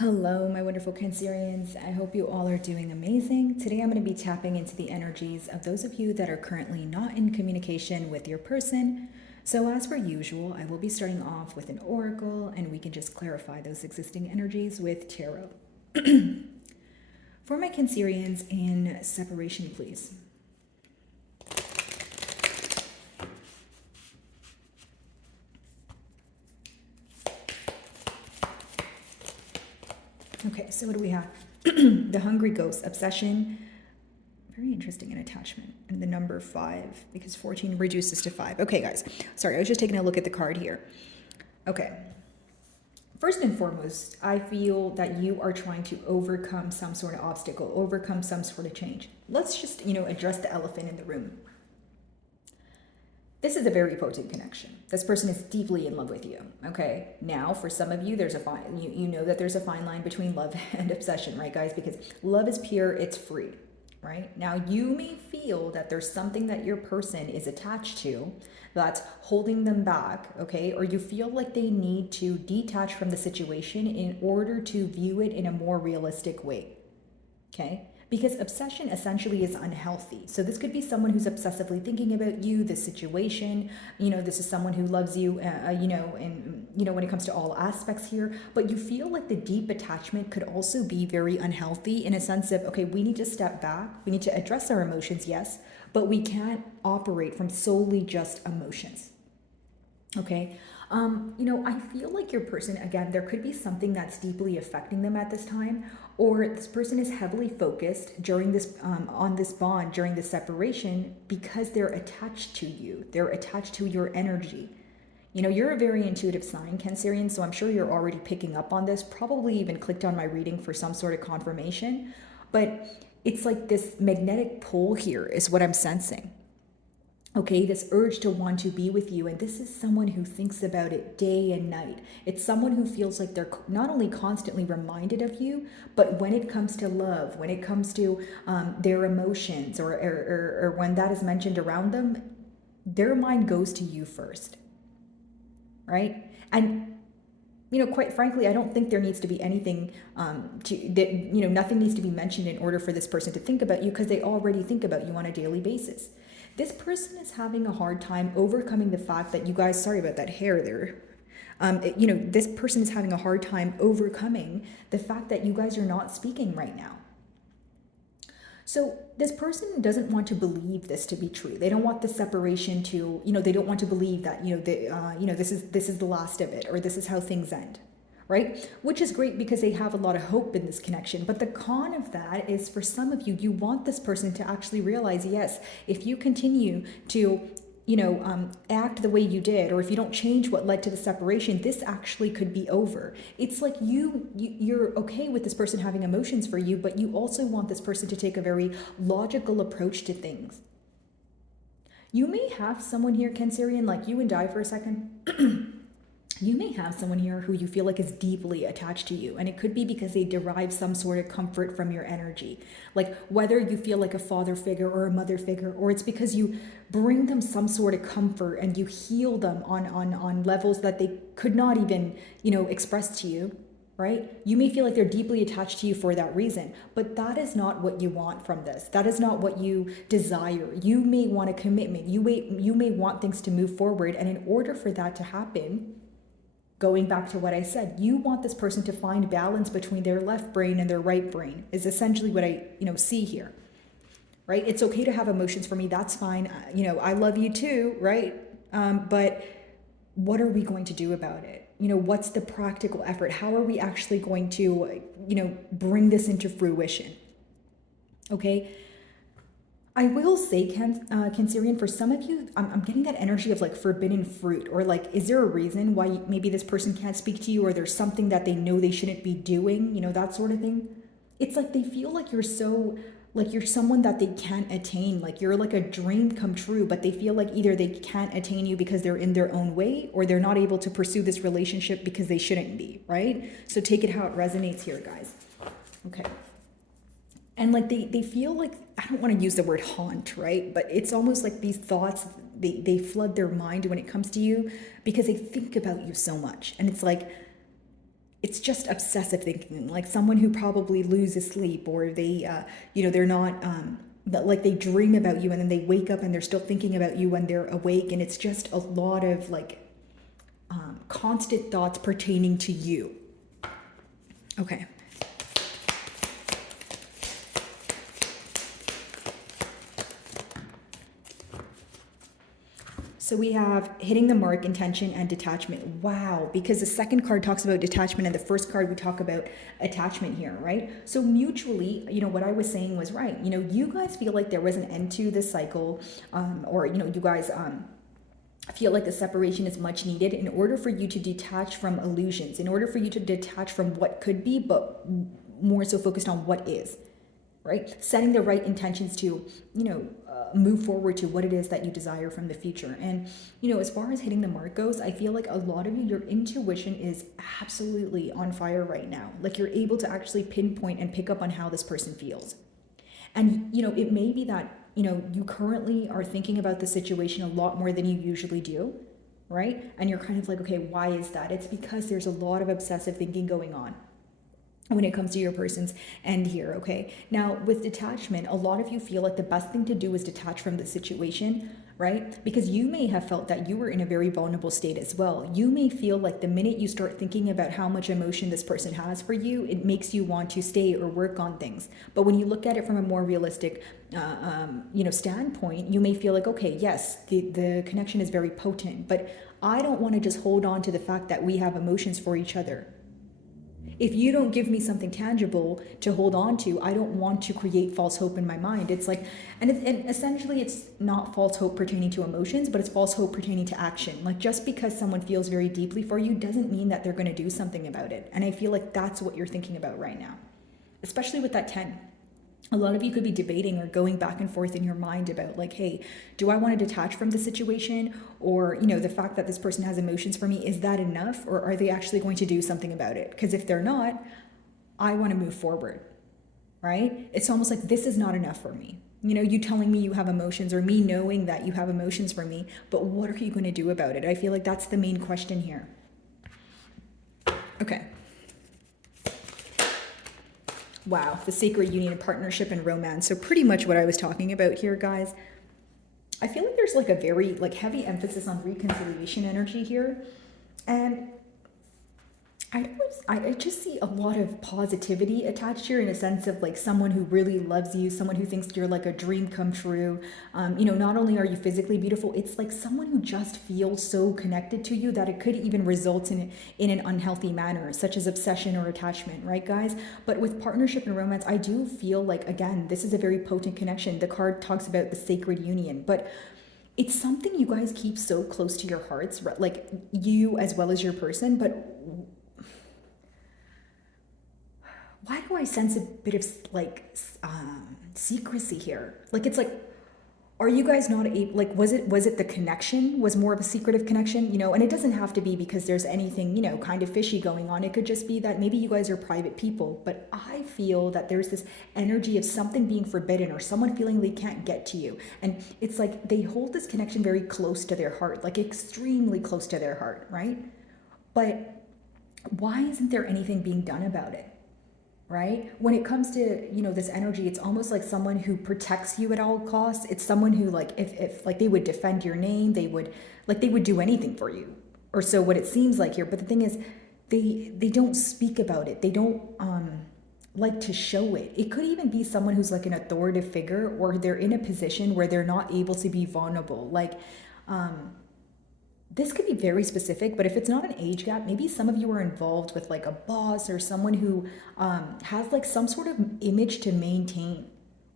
Hello, my wonderful Cancerians. I hope you all are doing amazing. Today I'm going to be tapping into the energies of those of you that are currently not in communication with your person. So, as per usual, I will be starting off with an oracle and we can just clarify those existing energies with tarot. For my Cancerians in separation, please. Okay, so what do we have? The Hungry Ghost, Obsession. Very interesting in attachment. And the number 5, because 14 reduces to 5. Okay, guys. Sorry, I was just taking a look at the card here. Okay. First and foremost, I feel that you are trying to overcome some sort of obstacle, overcome some sort of change. Let's just, address the elephant in the room. This is a very potent connection. This person is deeply in love with you. Okay. Now, for some of you, there's a fine. You know that there's a fine line between love and obsession, right, guys? Because love is pure, it's free, right? Now, you may feel that there's something that your person is attached to that's holding them back, okay? Or you feel like they need to detach from the situation in order to view it in a more realistic way, okay? Because obsession essentially is unhealthy. So this could be someone who's obsessively thinking about you, the situation. This is someone who loves you, and when it comes to all aspects here. But you feel like the deep attachment could also be very unhealthy in a sense of, okay, we need to step back. We need to address our emotions, yes, but we can't operate from solely just emotions. Okay. I feel like your person, again, there could be something that's deeply affecting them at this time, or this person is heavily focused during this on this bond during the separation because they're attached to you. They're attached to your energy. You're a very intuitive sign, Cancerian, so I'm sure you're already picking up on this, probably even clicked on my reading for some sort of confirmation. But it's like this magnetic pull here is what I'm sensing. Okay, this urge to want to be with you. And this is someone who thinks about it day and night. It's someone who feels like they're not only constantly reminded of you, but when it comes to love, when it comes to their emotions, or when that is mentioned around them, their mind goes to you first, right? And quite frankly, I don't think there needs to be anything nothing needs to be mentioned in order for this person to think about you, because they already think about you on a daily basis. This person is having a hard time overcoming the fact that you guys, sorry about that hair there. This person is having a hard time overcoming the fact that you guys are not speaking right now. So this person doesn't want to believe this to be true. They don't want the separation to, they don't want to believe that, this is the last of it, or this is how things end. Right? Which is great because they have a lot of hope in this connection. But the con of that is, for some of you, you want this person to actually realize, yes, if you continue to, act the way you did, or if you don't change what led to the separation, this actually could be over. It's like you're okay with this person having emotions for you, but you also want this person to take a very logical approach to things. You may have someone here, Cancerian, like you and I for a second. You may have someone here who you feel like is deeply attached to you, and it could be because they derive some sort of comfort from your energy. Like whether you feel like a father figure or a mother figure, or it's because you bring them some sort of comfort and you heal them on levels that they could not even, express to you, right? You may feel like they're deeply attached to you for that reason, but that is not what you want from this. That is not what you desire. You may want a commitment. You may want things to move forward, and in order for that to happen, going back to what I said, you want this person to find balance between their left brain and their right brain, is essentially what I, see here, right? It's okay to have emotions for me. That's fine. I love you too, right? But what are we going to do about it? What's the practical effort? How are we actually going to, bring this into fruition? Okay. I will say, Cancerian, for some of you, I'm getting that energy of like forbidden fruit, or like, is there a reason why maybe this person can't speak to you, or there's something that they know they shouldn't be doing, that sort of thing? It's like they feel like you're someone that they can't attain, like you're like a dream come true, but they feel like either they can't attain you because they're in their own way, or they're not able to pursue this relationship because they shouldn't be, right? So take it how it resonates here, guys. Okay. And like they feel like, I don't want to use the word haunt, right? But it's almost like these thoughts, they flood their mind when it comes to you because they think about you so much. And it's like, it's just obsessive thinking, like someone who probably loses sleep, or they, they're not, but like they dream about you and then they wake up and they're still thinking about you when they're awake. And it's just a lot of like constant thoughts pertaining to you. Okay. So we have hitting the mark, intention, and detachment. Wow, because the second card talks about detachment and the first card we talk about attachment here, right? So mutually, what I was saying was right. You guys feel like there was an end to this cycle, or, you guys feel like the separation is much needed in order for you to detach from illusions, in order for you to detach from what could be, but more so focused on what is. Right? Setting the right intentions to, move forward to what it is that you desire from the future. And, as far as hitting the mark goes, I feel like a lot of you, your intuition is absolutely on fire right now. Like you're able to actually pinpoint and pick up on how this person feels. And, it may be that, you currently are thinking about the situation a lot more than you usually do, right? And you're kind of like, okay, why is that? It's because there's a lot of obsessive thinking going on when it comes to your person's end here, okay? Now, with detachment, a lot of you feel like the best thing to do is detach from the situation, right? Because you may have felt that you were in a very vulnerable state as well. You may feel like the minute you start thinking about how much emotion this person has for you, it makes you want to stay or work on things. But when you look at it from a more realistic, standpoint, you may feel like, okay, yes, the connection is very potent, but I don't want to just hold on to the fact that we have emotions for each other. If you don't give me something tangible to hold on to, I don't want to create false hope in my mind. It's like, and essentially it's not false hope pertaining to emotions, but it's false hope pertaining to action. Like just because someone feels very deeply for you doesn't mean that they're going to do something about it. And I feel like that's what you're thinking about right now, especially with that 10. A lot of you could be debating or going back and forth in your mind about like, hey, do I want to detach from the situation? Or, the fact that this person has emotions for me, is that enough? Or are they actually going to do something about it? Because if they're not, I want to move forward, right? It's almost like this is not enough for me. You telling me you have emotions or me knowing that you have emotions for me, but what are you going to do about it? I feel like that's the main question here. Okay. Wow, the sacred union, partnership, and romance. So pretty much what I was talking about here, guys. I feel like there's like a very like heavy emphasis on reconciliation energy here. And I just see a lot of positivity attached here in a sense of like someone who really loves you, someone who thinks you're like a dream come true. Not only are you physically beautiful, it's like someone who just feels so connected to you that it could even result in an unhealthy manner, such as obsession or attachment, right, guys? But with partnership and romance, I do feel like, again, this is a very potent connection. The card talks about the sacred union, but it's something you guys keep so close to your hearts, like you as well as your person, but why do I sense a bit of like secrecy here? Like it's like, are you guys not able? Like, was it the connection was more of a secretive connection? And it doesn't have to be because there's anything kind of fishy going on. It could just be that maybe you guys are private people. But I feel that there's this energy of something being forbidden or someone feeling they can't get to you, and it's like they hold this connection very close to their heart, like extremely close to their heart, right? But why isn't there anything being done about it? Right? When it comes to, this energy, it's almost like someone who protects you at all costs. It's someone who like, if like they would defend your name, they would do anything for you. Or so what it seems like here. But the thing is, they don't speak about it. They don't like to show it. It could even be someone who's like an authoritative figure, or they're in a position where they're not able to be vulnerable. Like, this could be very specific, but if it's not an age gap, maybe some of you are involved with like a boss or someone who has like some sort of image to maintain,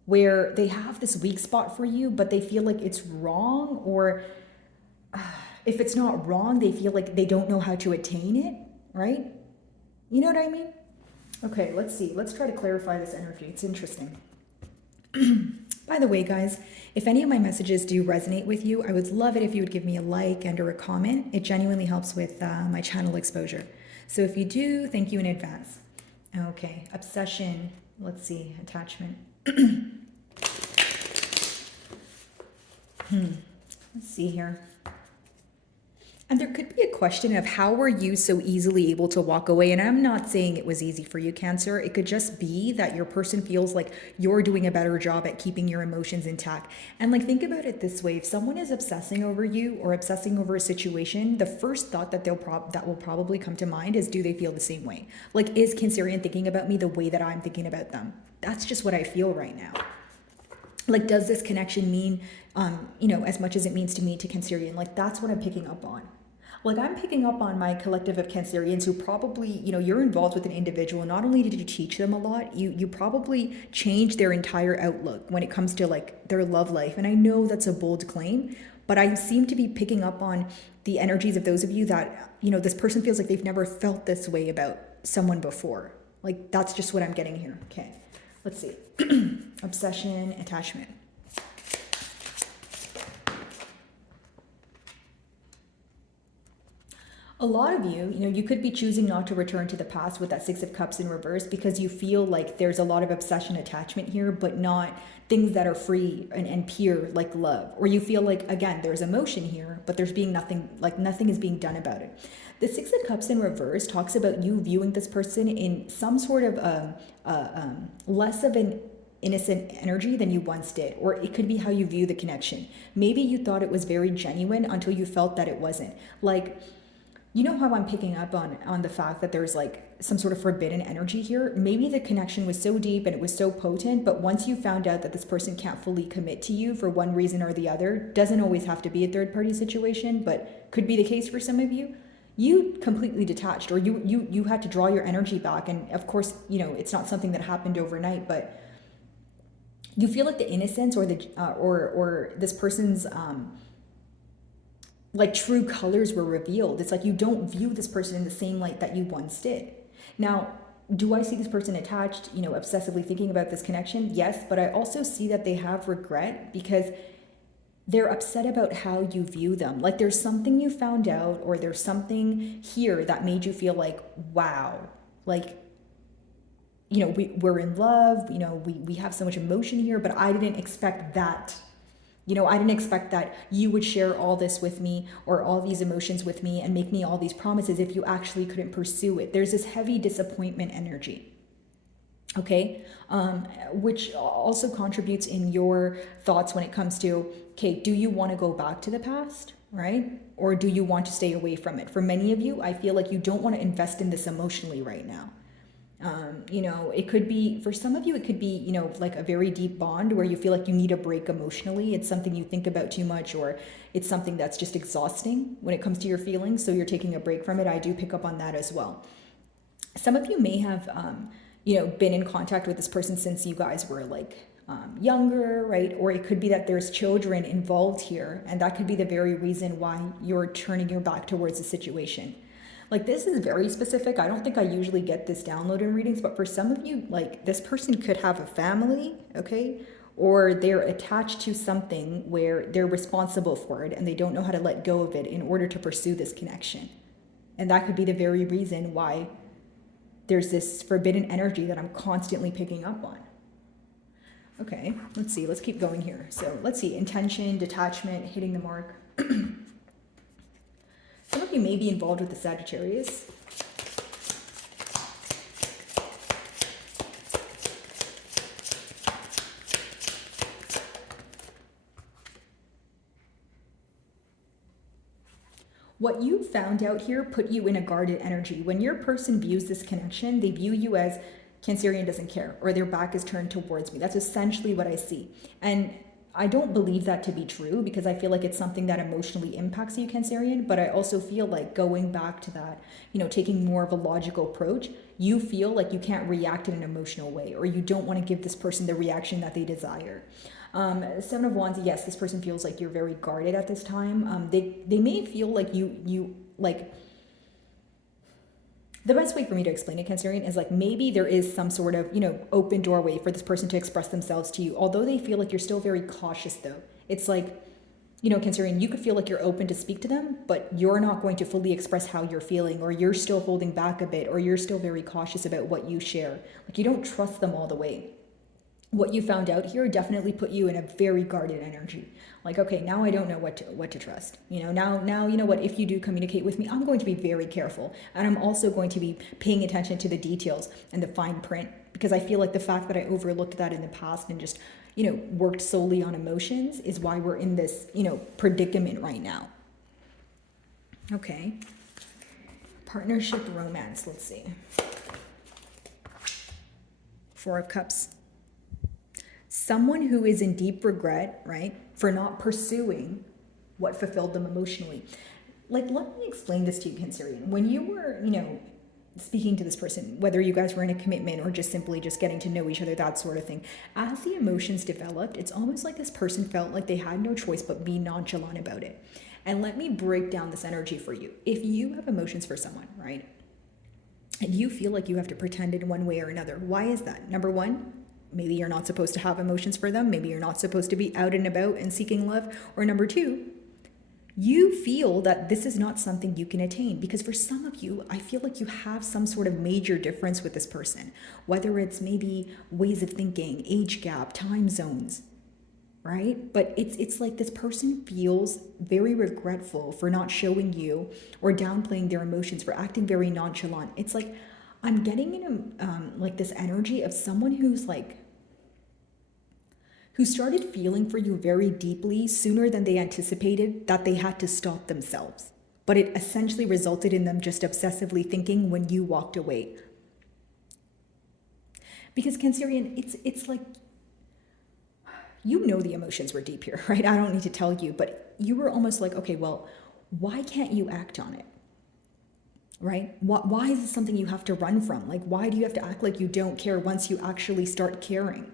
where they have this weak spot for you, but they feel like it's wrong, or if it's not wrong, they feel like they don't know how to attain it, right? You know what I mean? Okay, let's see. Let's try to clarify this energy. It's interesting. By the way, guys, if any of my messages do resonate with you, I would love it if you would give me a like and or a comment. It genuinely helps with my channel exposure. So if you do, thank you in advance. Okay, obsession. Let's see, attachment. Let's see here. And there could be a question of how were you so easily able to walk away? And I'm not saying it was easy for you, Cancer. It could just be that your person feels like you're doing a better job at keeping your emotions intact. And like, think about it this way: if someone is obsessing over you or obsessing over a situation, the first thought that that will probably come to mind is, do they feel the same way? Like, is Cancerian thinking about me the way that I'm thinking about them? That's just what I feel right now. Like, does this connection mean, as much as it means to me, to Cancerian? Like, that's what I'm picking up on. Like, I'm picking up on my collective of Cancerians who probably, you're involved with an individual. Not only did you teach them a lot, you probably changed their entire outlook when it comes to like their love life. And I know that's a bold claim, but I seem to be picking up on the energies of those of you that, this person feels like they've never felt this way about someone before. Like, that's just what I'm getting here. Okay, let's see. Obsession, attachment. A lot of you, you could be choosing not to return to the past with that Six of Cups in reverse because you feel like there's a lot of obsession attachment here, but not things that are free and pure like love. Or you feel like, again, there's emotion here, but there's being nothing, like nothing is being done about it. The Six of Cups in reverse talks about you viewing this person in some sort of less of an innocent energy than you once did, or it could be how you view the connection. Maybe you thought it was very genuine until you felt that it wasn't. Like, you know how I'm picking up on the fact that there's like some sort of forbidden energy here? Maybe the connection was so deep and it was so potent, but once you found out that this person can't fully commit to you for one reason or the other, doesn't always have to be a third party situation, but could be the case for some of you, you completely detached, or you had to draw your energy back. And of course, it's not something that happened overnight, but you feel like the innocence or the or this person's like true colors were revealed. It's like you don't view this person in the same light that you once did. Now, do I see this person attached, obsessively thinking about this connection? Yes, but I also see that they have regret because they're upset about how you view them. Like, there's something you found out, or there's something here that made you feel like, wow, like, we're in love, we have so much emotion here, but I didn't expect that. I didn't expect that you would share all this with me, or all these emotions with me, and make me all these promises if you actually couldn't pursue it. There's this heavy disappointment energy. Okay, which also contributes in your thoughts when it comes to, okay, do you want to go back to the past, right? Or do you want to stay away from it? For many of you, I feel like you don't want to invest in this emotionally right now. It could be, for some of you, it could be, like a very deep bond where you feel like you need a break emotionally. It's something you think about too much, or it's something that's just exhausting when it comes to your feelings. So you're taking a break from it. I do pick up on that as well. Some of you may have, been in contact with this person since you guys were like younger, right? Or it could be that there's children involved here, and that could be the very reason why you're turning your back towards the situation. Like, this is very specific. I don't think I usually get this download in readings, but for some of you, like, this person could have a family, okay? Or they're attached to something where they're responsible for it and they don't know how to let go of it in order to pursue this connection. And that could be the very reason why there's this forbidden energy that I'm constantly picking up on. Okay, let's see. Let's keep going here. So let's see. Intention, detachment, hitting the mark. Some of you may be involved with the Sagittarius. What you found out here put you in a guarded energy. When your person views this connection, they view you as Cancerian doesn't care, or their back is turned towards me. That's essentially what I see. And I don't believe that to be true because I feel like it's something that emotionally impacts you, Cancerian, but I also feel like going back to that, taking more of a logical approach, you feel like you can't react in an emotional way, or you don't want to give this person the reaction that they desire. Seven of Wands, yes, this person feels like you're very guarded at this time. They may feel like you like, the best way for me to explain it, Cancerian, is like maybe there is some sort of, open doorway for this person to express themselves to you. Although they feel like you're still very cautious though. It's like, Cancerian, you could feel like you're open to speak to them, but you're not going to fully express how you're feeling, or you're still holding back a bit, or you're still very cautious about what you share. Like, you don't trust them all the way. what you found out here definitely put you in a very guarded energy. Like, okay, now I don't know what to trust. Now you know what, if you do communicate with me, I'm going to be very careful. And I'm also going to be paying attention to the details and the fine print, because I feel like the fact that I overlooked that in the past and just, worked solely on emotions is why we're in this, predicament right now. Okay. Partnership romance, let's see. Four of Cups. Someone who is in deep regret, right, for not pursuing what fulfilled them emotionally. Like, let me explain this to you, Cancerian. When you were, speaking to this person, whether you guys were in a commitment or just simply just getting to know each other, that sort of thing, as the emotions developed, it's almost like this person felt like they had no choice but be nonchalant about it. And let me break down this energy for you. If you have emotions for someone, right, and you feel like you have to pretend in one way or another, why is that? Number one, maybe you're not supposed to have emotions for them. Maybe you're not supposed to be out and about and seeking love. Or number two, you feel that this is not something you can attain, because for some of you, I feel like you have some sort of major difference with this person, whether it's maybe ways of thinking, age gap, time zones, right? But it's like this person feels very regretful for not showing you, or downplaying their emotions, for acting very nonchalant. It's like, I'm getting in like this energy of someone who started feeling for you very deeply sooner than they anticipated, that they had to stop themselves. But it essentially resulted in them just obsessively thinking when you walked away. Because Cancerian, it's like, the emotions were deep here, right? I don't need to tell you, but you were almost like, okay, well, why can't you act on it? Right? Why is it something you have to run from? Like, why do you have to act like you don't care once you actually start caring?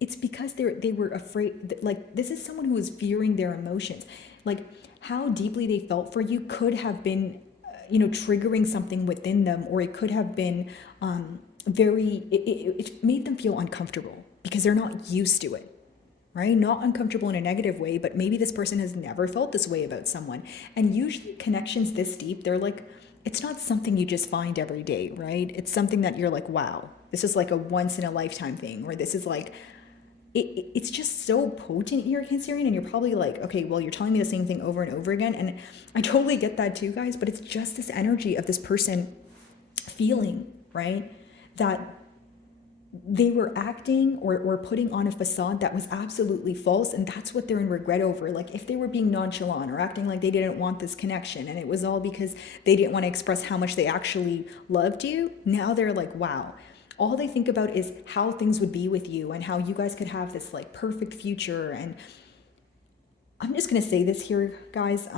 It's because they were afraid. Like, this is someone who is fearing their emotions. Like, how deeply they felt for you could have been, triggering something within them, or it could have been it made them feel uncomfortable because they're not used to it, right? Not uncomfortable in a negative way, but maybe this person has never felt this way about someone. And usually connections this deep, they're like, it's not something you just find every day, right? It's something that you're like, wow, this is like a once in a lifetime thing, or this is like, it's just so potent here, Cancerian, and you're probably like, okay, well, you're telling me the same thing over and over again, and I totally get that too, guys, but it's just this energy of this person feeling, right, that they were acting or putting on a facade that was absolutely false, and that's what they're in regret over. Like, if they were being nonchalant or acting like they didn't want this connection, and it was all because they didn't want to express how much they actually loved you, now they're like, wow, all they think about is how things would be with you and how you guys could have this like perfect future. And I'm just going to say this here, guys.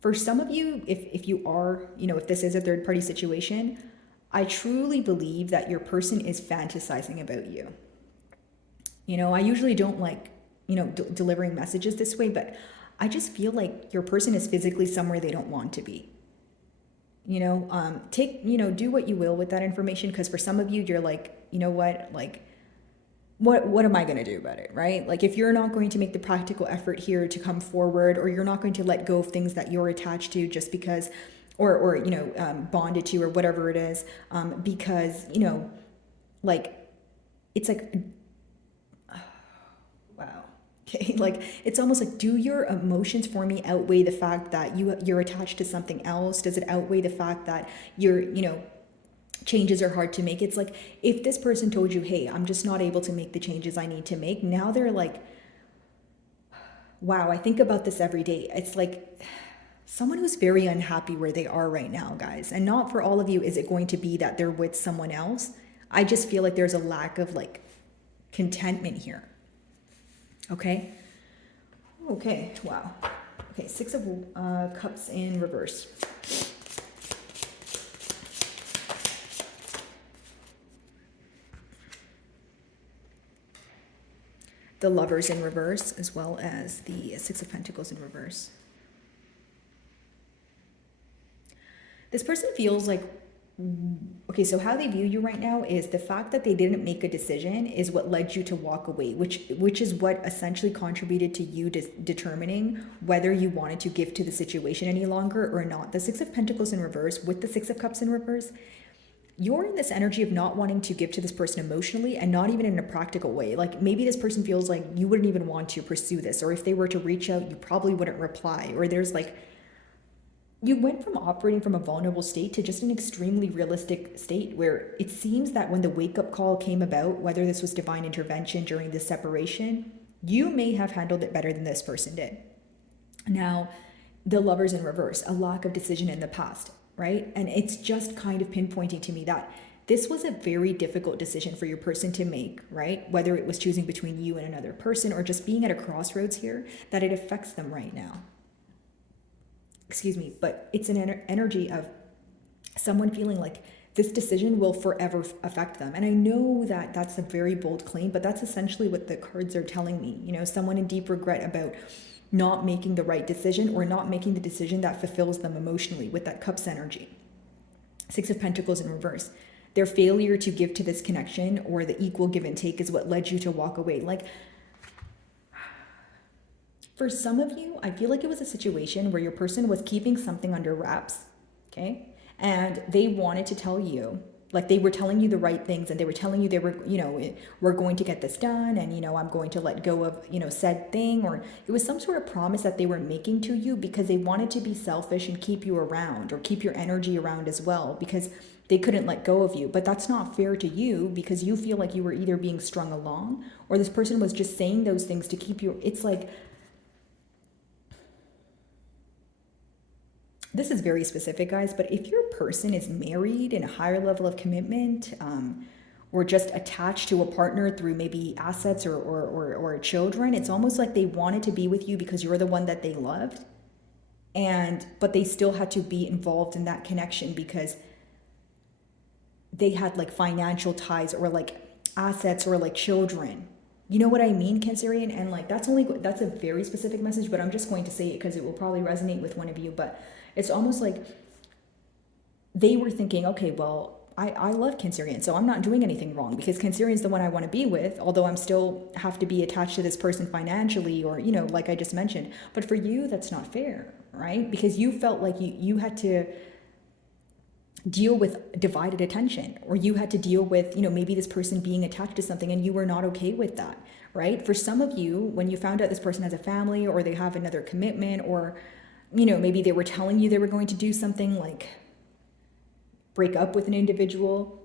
For some of you, if you are, if this is a third party situation, I truly believe that your person is fantasizing about you. I usually don't like, delivering messages this way, but I just feel like your person is physically somewhere they don't want to be. Take, do what you will with that information, because for some of you, you're like, what am I going to do about it, right? Like, if you're not going to make the practical effort here to come forward, or you're not going to let go of things that you're attached to just because, or bonded to, or whatever it is, because, it's like, wow. Okay, like, it's almost like, do your emotions for me outweigh the fact that you're attached to something else? Does it outweigh the fact that changes are hard to make? It's like, if this person told you, hey, I'm just not able to make the changes I need to make, now they're like, wow, I think about this every day. It's like someone who's very unhappy where they are right now, guys. And not for all of you is it going to be that they're with someone else. I just feel like there's a lack of like contentment here. Okay. Wow. Okay. 6 of Cups in reverse. The Lovers in reverse, as well as the 6 of Pentacles in reverse. This person feels like, okay, so how they view you right now is the fact that they didn't make a decision is what led you to walk away, which is what essentially contributed to you determining whether you wanted to give to the situation any longer or not. The 6 of Pentacles in reverse with the 6 of Cups in reverse, you're in this energy of not wanting to give to this person emotionally and not even in a practical way. Like maybe this person feels like you wouldn't even want to pursue this, or if they were to reach out, you probably wouldn't reply, or there's like, you went from operating from a vulnerable state to just an extremely realistic state where it seems that when the wake up call came about, whether this was divine intervention during this separation, you may have handled it better than this person did. Now, the Lovers in reverse, a lack of decision in the past, right? And it's just kind of pinpointing to me that this was a very difficult decision for your person to make, right? Whether it was choosing between you and another person or just being at a crossroads here, that it affects them right now. Excuse me, but it's an energy of someone feeling like this decision will forever affect them. And I know that that's a very bold claim, but that's essentially what the cards are telling me. You know, someone in deep regret about not making the right decision or not making the decision that fulfills them emotionally with that Cups energy. Six of Pentacles in reverse. Their failure to give to this connection or the equal give and take is what led you to walk away. Like, for some of you, I feel like it was a situation where your person was keeping something under wraps, okay? And they wanted to tell you, like they were telling you the right things and they were telling you they were, you know, we're going to get this done and, you know, I'm going to let go of, you know, said thing, or it was some sort of promise that they were making to you because they wanted to be selfish and keep you around or keep your energy around as well because they couldn't let go of you. But that's not fair to you because you feel like you were either being strung along or this person was just saying those things to keep you. It's like, this is very specific, guys, but if your person is married in a higher level of commitment or just attached to a partner through maybe assets or children, it's almost like they wanted to be with you because you're the one that they loved. But they still had to be involved in that connection because they had like financial ties or like assets or like children. You know what I mean, Cancerian? And like that's a very specific message, but I'm just going to say it because it will probably resonate with one of you. But it's almost like they were thinking, okay, well, I love Cancerian, so I'm not doing anything wrong because Cancerian's the one I want to be with, although I'm still have to be attached to this person financially or, you know, like I just mentioned. But for you, that's not fair, right? Because you felt like you had to deal with divided attention, or you had to deal with, you know, maybe this person being attached to something and you were not okay with that, right? For some of you, when you found out this person has a family or they have another commitment, or, you know, maybe they were telling you they were going to do something like break up with an individual,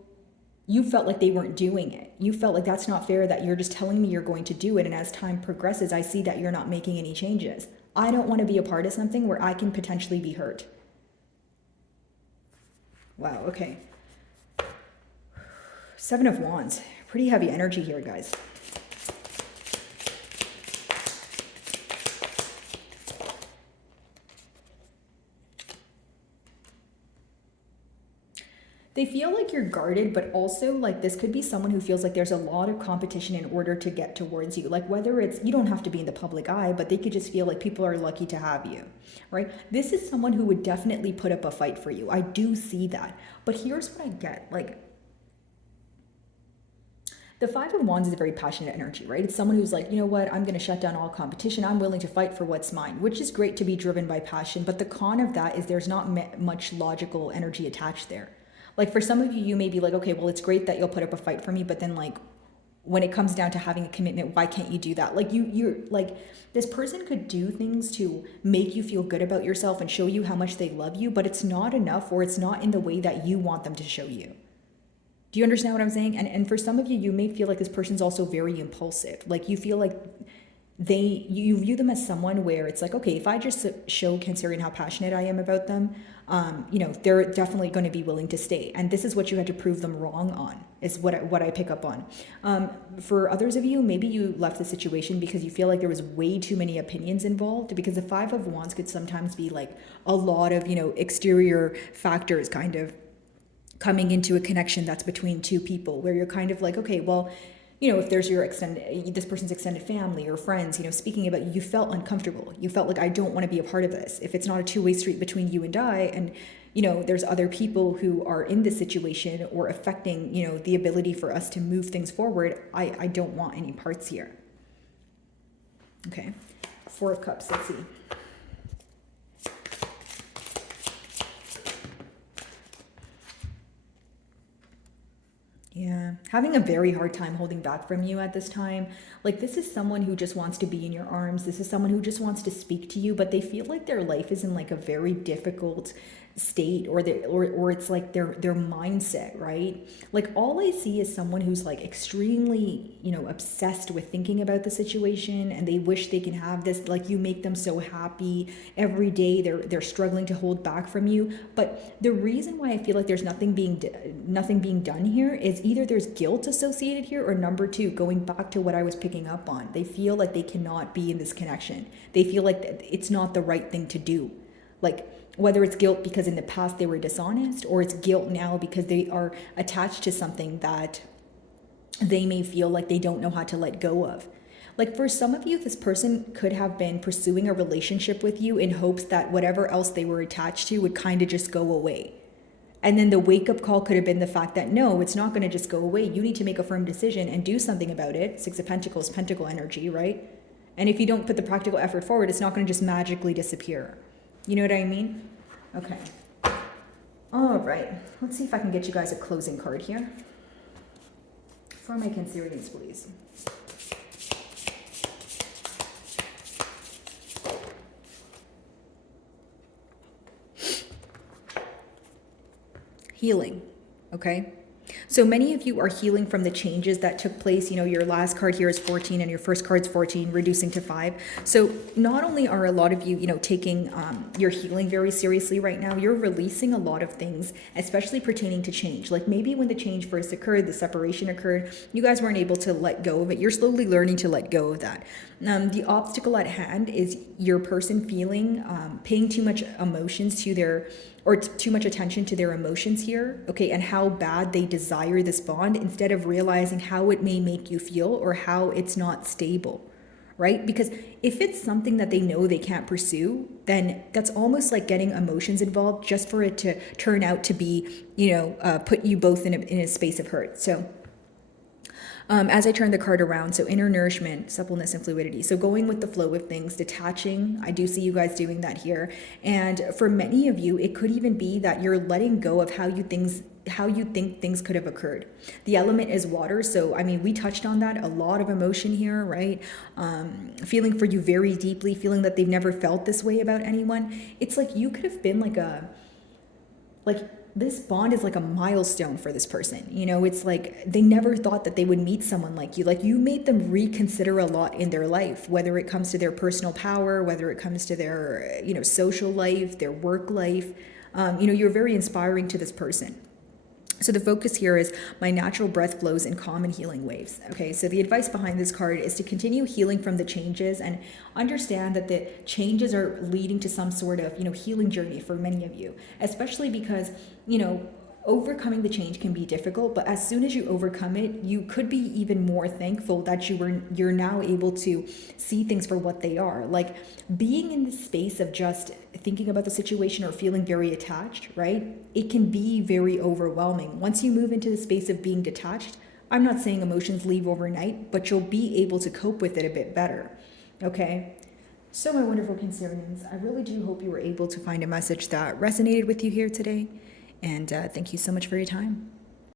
you felt like they weren't doing it. You felt like that's not fair that you're just telling me you're going to do it. And as time progresses, I see that you're not making any changes. I don't want to be a part of something where I can potentially be hurt. Wow, okay. Seven of Wands. Pretty heavy energy here, guys. They feel like you're guarded, but also like this could be someone who feels like there's a lot of competition in order to get towards you. Like whether it's, you don't have to be in the public eye, but they could just feel like people are lucky to have you, right? This is someone who would definitely put up a fight for you. I do see that. But here's what I get. Like the Five of Wands is a very passionate energy, right? It's someone who's like, you know what, I'm going to shut down all competition. I'm willing to fight for what's mine, which is great to be driven by passion. But the con of that is there's not much logical energy attached there. Like for some of you, you may be like, okay, well, it's great that you'll put up a fight for me, but then like when it comes down to having a commitment, why can't you do that? Like you're like, this person could do things to make you feel good about yourself and show you how much they love you, but it's not enough, or it's not in the way that you want them to show you. Do you understand what I'm saying? And for some of you, you may feel like this person's also very impulsive. Like you feel like you view them as someone where it's like, okay, if I just show Cancerian how passionate I am about them, you know, they're definitely going to be willing to stay. And this is what you had to prove them wrong on, is what I pick up on. For others of you, maybe you left the situation because you feel like there was way too many opinions involved, because the Five of Wands could sometimes be like a lot of, you know, exterior factors kind of coming into a connection that's between two people, where you're kind of like, okay, well, you know, if there's this person's extended family or friends, you know, speaking about you, you felt uncomfortable. You felt like, I don't want to be a part of this. If it's not a two-way street between you and I, and, you know, there's other people who are in this situation or affecting, you know, the ability for us to move things forward, I don't want any parts here. Okay. Four of Cups, let's see. Yeah, having a very hard time holding back from you at this time. Like, this is someone who just wants to be in your arms. This is someone who just wants to speak to you, but they feel like their life is in like a very difficult state, or or it's like their mindset, right? Like, all I see is someone who's like extremely, obsessed with thinking about the situation, and they wish they can have this. Like, you make them so happy every day. They're struggling to hold back from you. But the reason why I feel like there's nothing being done here is either there's guilt associated here, or number two, going back to what I was picking up on, they feel like they cannot be in this connection. They feel like it's not the right thing to do. Like, whether it's guilt because in the past they were dishonest, or it's guilt now because they are attached to something that they may feel like they don't know how to let go of. Like, for some of you, this person could have been pursuing a relationship with you in hopes that whatever else they were attached to would kind of just go away. And then the wake up call could have been the fact that no, it's not going to just go away. You need to make a firm decision and do something about it. Six of Pentacles, Pentacle energy, right? And if you don't put the practical effort forward, it's not going to just magically disappear. You know what I mean? Okay. All right. Let's see if I can get you guys a closing card here. For my Cancerians, please. Healing. Okay. So many of you are healing from the changes that took place. Your last card here is 14 and your first card's 14, reducing to 5. So not only are a lot of you, taking your healing very seriously right now, you're releasing a lot of things, especially pertaining to change. Like, maybe when the change first occurred, the separation occurred, you guys weren't able to let go of it. You're slowly learning to let go of that. The obstacle at hand is your person paying too much emotions to their or too much attention to their emotions here, okay, and how bad they desire this bond, instead of realizing how it may make you feel or how it's not stable, right? Because if it's something that they know they can't pursue, then that's almost like getting emotions involved just for it to turn out to be, put you both in a space of hurt. So as I turn the card around, so inner nourishment, suppleness, and fluidity. So going with the flow of things, detaching. I do see you guys doing that here. And for many of you, it could even be that you're letting go of how you think things could have occurred. The element is water. So, we touched on that. A lot of emotion here, right? Feeling for you very deeply, feeling that they've never felt this way about anyone. It's like you could have been this bond is like a milestone for this person. It's like they never thought that they would meet someone like you. Like, you made them reconsider a lot in their life, whether it comes to their personal power, whether it comes to their, social life, their work life. You're very inspiring to this person. So the focus here is my natural breath flows in calm and healing waves. Okay, so the advice behind this card is to continue healing from the changes and understand that the changes are leading to some sort of, healing journey for many of you, especially because, overcoming the change can be difficult, but as soon as you overcome it, you could be even more thankful that you're now able to see things for what they are. Like, being in this space of just thinking about the situation or feeling very attached, right? It can be very overwhelming. Once you move into the space of being detached, I'm not saying emotions leave overnight, but you'll be able to cope with it a bit better. Okay? So my wonderful Cancerians, I really do hope you were able to find a message that resonated with you here today. And thank you so much for your time.